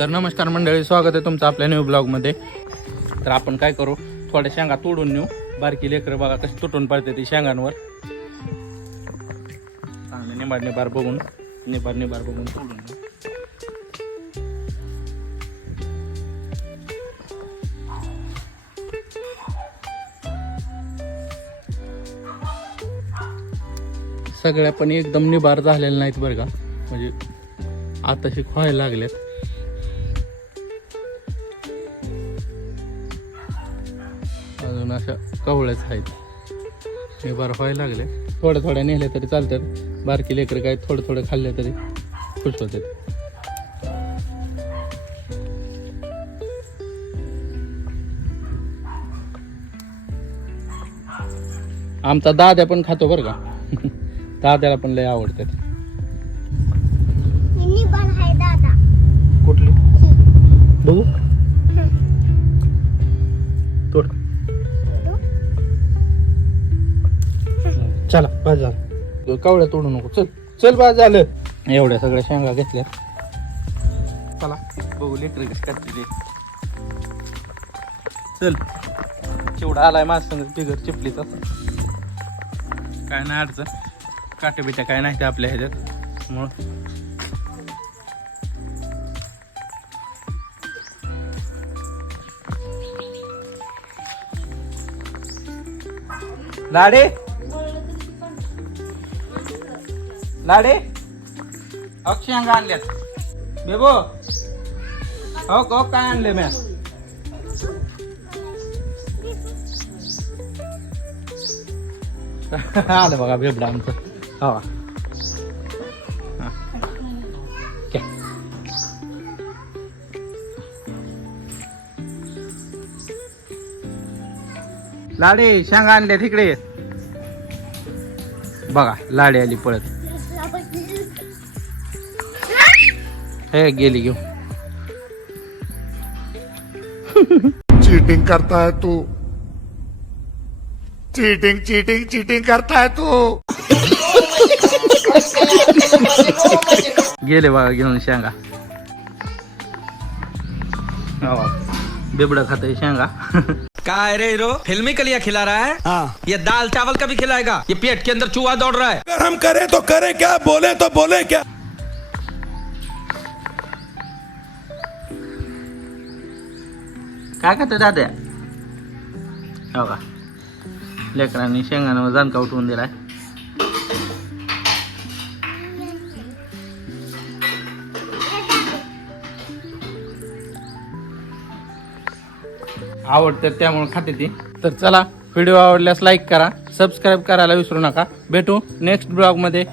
तर नमस्कार मंडळी, स्वागत आहे तुमचं आपल्या न्यू ब्लॉगमध्ये. तर आपण काय करू, थोड्या शेंगा तोडून नेऊ. बारकी लेकरं बघा कशी तुटून पडते ती शेंगांवर. चांगले निबार बघून तोडून नेऊ. सगळ्या पण एकदम निबार झालेल्या नाहीत बरं का, म्हणजे आताशी व्हायला लागल्यात. अजून अशा कवळ्याच आहेत, निबार व्हायला लागले. थोड्या नेल्या तरी चालतात. बारकी लेकरं काय थोडं खाल्ले तरी खुश होते. आमचा दाद्या पण खातो बरं का. दाद्याला पण लय आवडतात. कुठली बघू, तोड. चला बाज झालं, कवड्या तोडू नको. चल बाज झालं. एवढ्या सगळ्या शेंगा घेतल्या. चला बघू लेकरं कशी करते ते. चल, चिवडा आलाय माझ संग बिगर चिपलीचा. काय नाही अडचण, काटे बिट्या काय नाही ते आपल्या ह्याच्यात. मग लाडे शेंगा आणल्यात बेबो. हो काय आणले म्या. आलं बघा बेबडा आमचं. हा लाडे शेंगा आणल्या तिकडे बघा. लाडे आली पळत. हे गेली घेऊ. चीटिंग करता है तू, चीटिंग करता है तू. गेले बघा घेऊन शेंगा. बेबडा खाते शेंगा. काय रे रो, फिल्मी कलिया खिला रहा है? हाँ। ये दाल चावल का भी खिलाएगा? ये पेट के अंदर चूहा दौड़ रहा है. अगर हम करें तो करें क्या, बोले तो बोले क्या. काय खाते दाद्या. हो का, लेकरांनी शेंगानं जानका उठवून दिलाय. आवडते त्यामुळे खाते ती. तर चला, व्हिडिओ आवडल्यास लाईक करा, सबस्क्राईब करायला विसरू नका. भेटू नेक्स्ट ब्लॉग मध्ये.